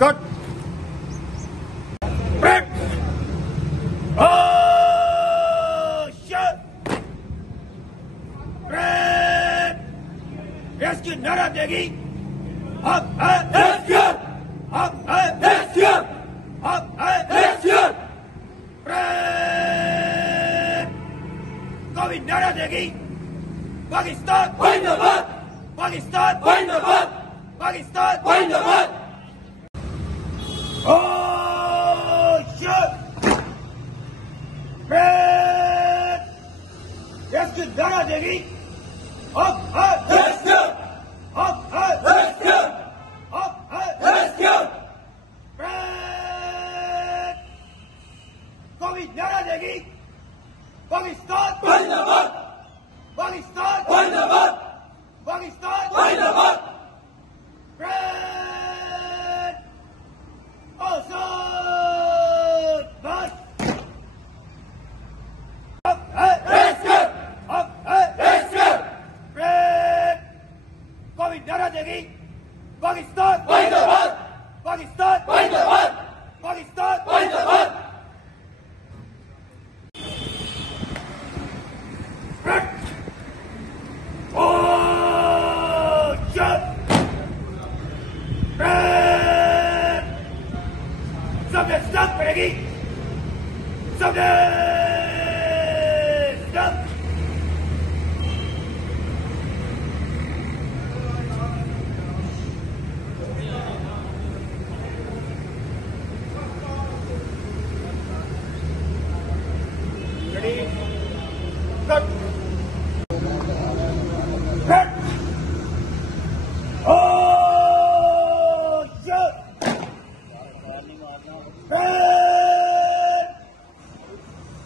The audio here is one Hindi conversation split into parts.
कट ब्रेक ब्रेक रेस्क्यू नारा देगी हक है रेस्क्यू हक है रेस्क्यू हक है रेस्क्यू ब्रेक कभी नारा देगी पाकिस्तान जिंदाबाद पाकिस्तान जिंदाबाद पाकिस्तान जिंदाबाद Oh shit! Break! Rescue नारा देगी हक है रेस्क्यू हक है रेस्क्यू हक है रेस्क्यू ब्रेक कभी नारा देगी पाकिस्तान जिंदाबाद पाकिस्तान जिंदाबाद पाकिस्तान जिंदाबाद ब्रेक आजाद बस हक है रेस्क्यू हक है रेस्क्यू ब्रेक कभी नारा देगी पाकिस्तान जिंदाबाद पाकिस्तान जिंदाबाद पाकिस्तान जिंदाबाद सबने स्टॉप करेगी सबने स्टॉप रेडी कट कट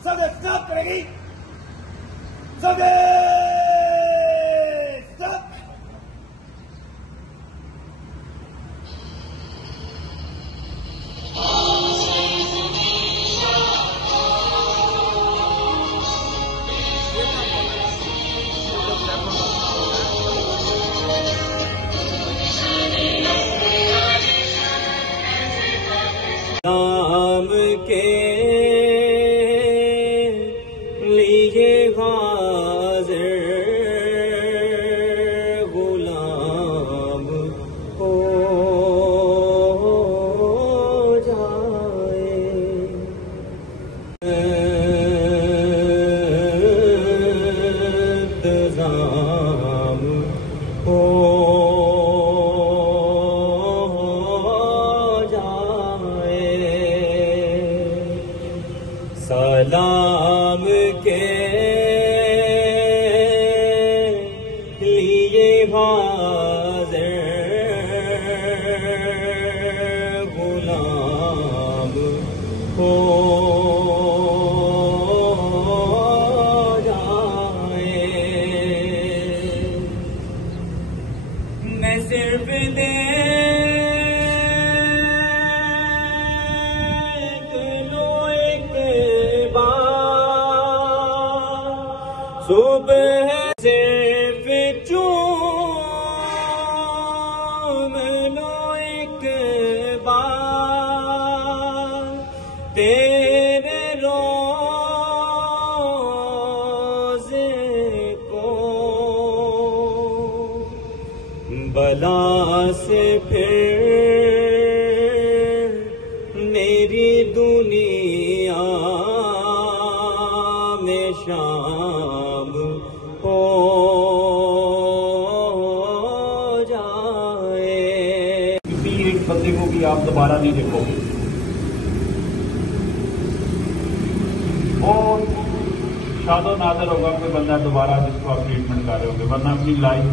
सबने स्टॉप करेगी सबने स्टॉप नाम के लिए हाज़िर गुलाम हो जाए इंतज़ाम हो सलाम के लिए हाज़िर गुलाम हो जाए मैं सिर्फ सुबह सिर्फ चूम लो एक बार तेरे रोज़े को बला से फिर मेरी दुनिया में शाम हो जाए। किसी एक बंदे को भी आप दोबारा नहीं देखोगे और शादो नादर होगा कोई बंदा दोबारा जिसको आप ट्रीटमेंट कर रहे होंगे, वरना अपनी लाइफ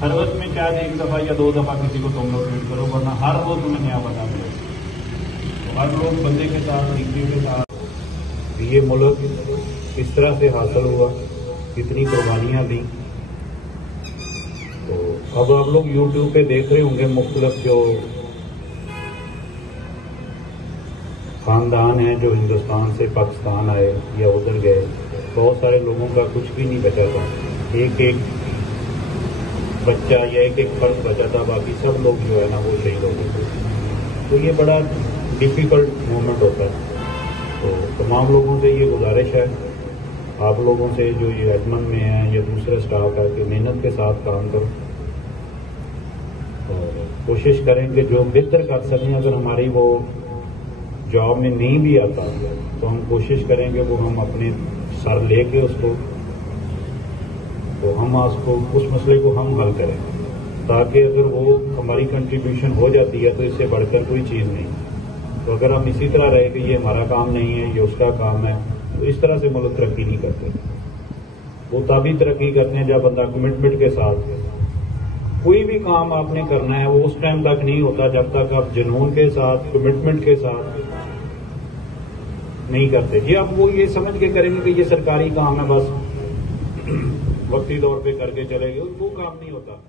सर्विस में शायद एक दफ़ा या 2 दफ़ा किसी को तुम लोग ट्रीट करो, वरना हर रोज तुम्हें नया बंदा मिले। तो हर रोज बंदे के साथ रिक्ति के साथ ये मुल्क किस तरह से हासिल हुआ, कितनी कुर्बानियाँ दी। तो अब आप लोग YouTube पे देख रहे होंगे मुख्तलिफ जो खानदान हैं जो हिंदुस्तान से पाकिस्तान आए या उधर गए, बहुत सारे लोगों का कुछ भी नहीं बचा था, एक एक बच्चा या एक एक फर्द बचा था, बाकी सब लोग जो है ना वो शहीद हो गए थे। तो ये बड़ा डिफिकल्ट मोमेंट होता है। तो तमाम लोगों से ये गुजारिश है, आप लोगों से जो ये एडमिन में है या दूसरा स्टाफ है, कि मेहनत के साथ काम करो और कोशिश करें कि जो बेहतर कर सकें। अगर हमारी वो जॉब में नहीं भी आता तो हम कोशिश करेंगे वो हम अपने सर लेके उसको, तो हम उसको उस मसले को हम हल करें, ताकि अगर वो हमारी कंट्रीब्यूशन हो जाती है तो इससे बढ़कर कोई चीज़ नहीं। तो अगर हम इसी तरह रहे कि ये हमारा काम नहीं है, ये उसका काम है, तो इस तरह से मुल्क तरक्की नहीं करते। वो तभी तरक्की करते हैं जब बंदा कमिटमेंट के साथ, कोई भी काम आपने करना है वो उस टाइम तक नहीं होता जब तक आप जुनून के साथ, कमिटमेंट के साथ नहीं करते। ये आप वो ये समझ के करेंगे कि ये सरकारी काम है, बस वक्ती तौर पे करके चलेंगे, वो काम नहीं होता।